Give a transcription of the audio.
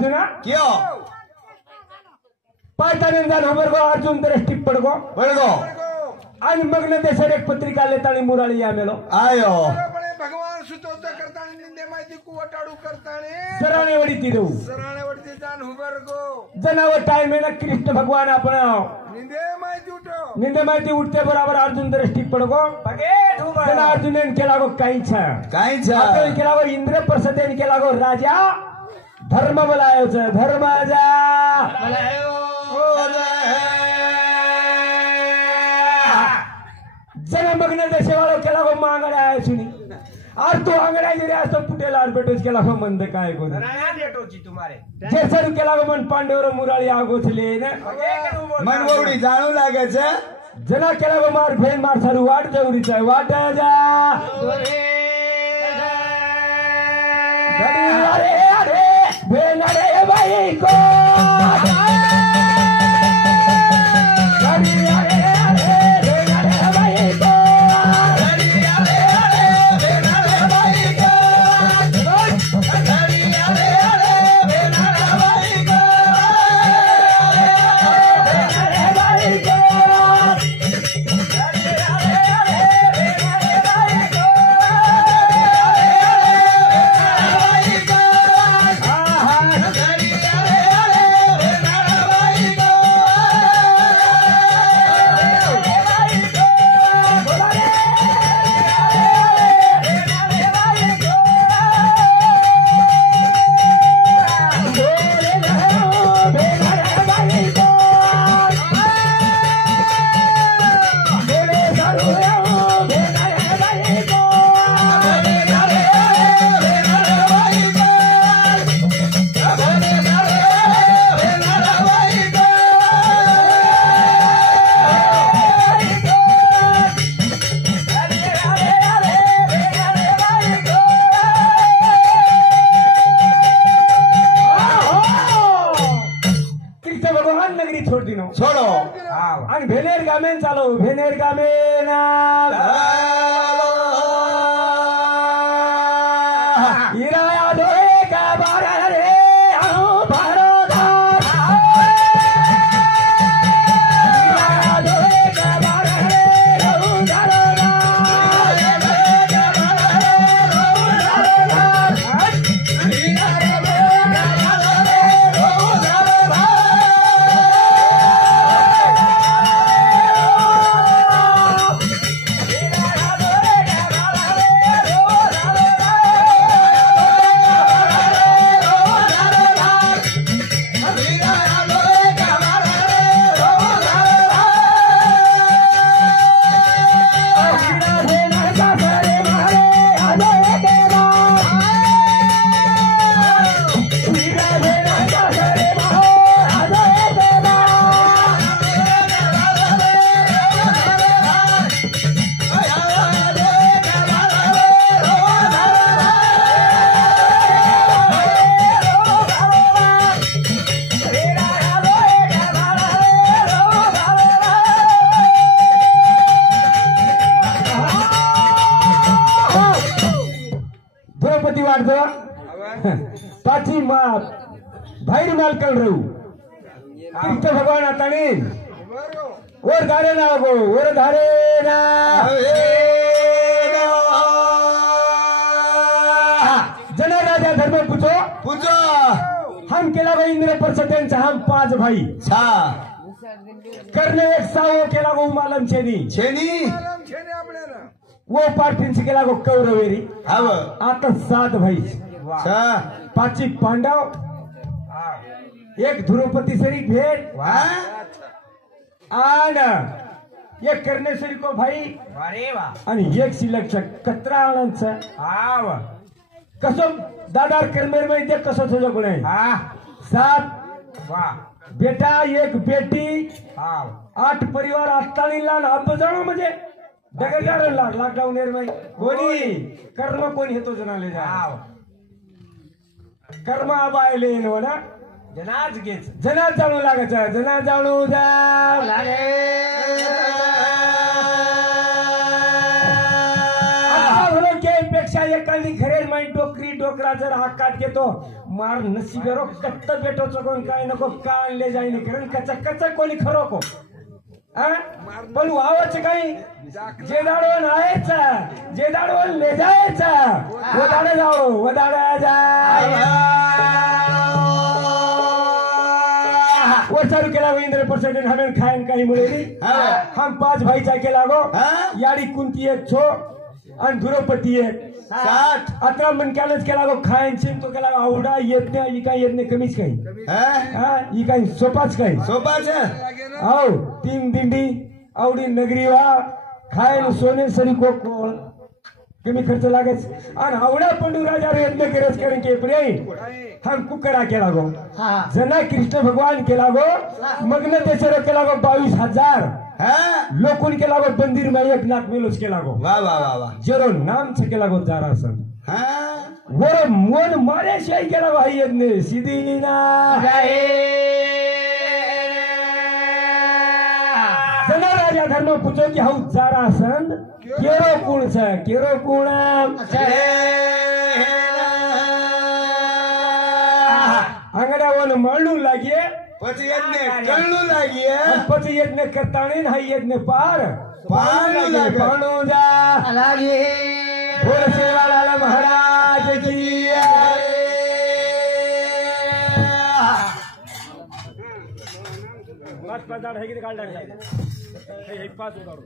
अर्जुना क्यों पायताने जाण बरगो अर्जुन दृष्टी पडगो बड़गो आणि मग न देशर एक पत्रिका लेतानी मुराळी आमेलो आयो भगवान सुतोत करताना निंदे माहिती कुवटाडू करताना सराणे वडी तिरऊ सराणे वरती जाण हुबरगो जनावर टाइम आहे ना कृष्ण भगवान आपण निंदे माहिती उठो निंदे माहिती उठते बराबर अर्जुन दृष्टी पडगो जना अर्जुन केला गो काहीच आपण केला गो इंद्र प्रसदेन केला गो राजा धर्म बोलायच धर्माजा जना मग्न देशवाळो केला गो मांगड्या आहे सुनी और तू अंगड्या जरी असतो पुटेला आडपेटोच केला गो मंद काय कोण जे सर केला गो मन पांडवर मुराळी आगोचले ना मन वरुडी जाणू लागायच जना केला गो मार फेन मार सारू वाट जवरीचा वाट जा अरे अरे भेन अरे बाई को छोड़ो आणि भेनेर गामेन चालो भेनेर गामेन इराया दोरे का बारा रे पाठी भाई माल कर रहू कृष्ण भगवान आता और धारे ना गो और धारे ना जना राजा धर्म पूछो पूछो हम केला गो इंद्र प्रसदेंचा हम 5 भाई करने एक सावो केला गो मालम छेनी वो पार्टी से केला गो कौरवेरी आता 7 भाई 5 पांडव एक ध्रुपदी सरी भेट एक कर्णेश्वरी को भाई आणि एक शिल्लक 17 कसं दादार कर्मेर मध्ये कसं सजगुणे 7 बेटा एक बेटी 8 परिवार असताना अब जाणो म्हणजे दगडार लॉकडाऊन कोणी कर्म कोणी हेतो जनाले कर्म आबायले ना जनाज घेच जनाज जाणू लागायचं जनाज जाणू पेक्षा एखादी घरे माई डोकरी नोकरा जर हाकात घेतो मार नसीबेरो कत्त बेटोचो कोण काय नको का आणले जाईन कारण कचा कचा कोणी खरो को पण वावच काही जे दाडवण आहेचा जे दाडवण ले जायचा वदाडे जाओ वदाडे जा वो चालू केला इंद्र परसेंट हमें खायन काही मुळे हम 5 भाईचा केला गो याडी कुंती एक छो आणि द्रौपदी एक 7 आता मन केला गो खायन तो केला आवडा येत नाही ही काय येत नाही कमीच काही ही काही सोपाच हो 3 दिंडी आवडी नगरी वा खायन सोने सरी कोण कमी खर्च लागेच आणि आवडा पंडू राजा यत्न करत कारण के प्रिय हम कुकरा केला गो जना कृष्ण भगवान केला गो मग्न त्याच्यावर केला गो 22,000 लोकून केला गो बंदिर में 1 लाख मेलोच केला गो वाह वाह वाह वाह जरो नाम से केला गो जारासन वो मन मारे शय केला गो हाय यज्ञ सीधी ना जना राजा धर्म पूछो कि हाउ जारासन केरो कुण छे केरो कुण अंगड़ा वन मालू लागिए પછી યજ્ઞ કળનું લાગીએ પછી યજ્ઞ કરતાણી ને હાઈ યજ્ઞ પાર પાણું લાગે પાણું जा લાગે બોલ સેવાલાલ મહારાજ की पाच 5 झाड है की काढ टाकला हे 5 उगाडू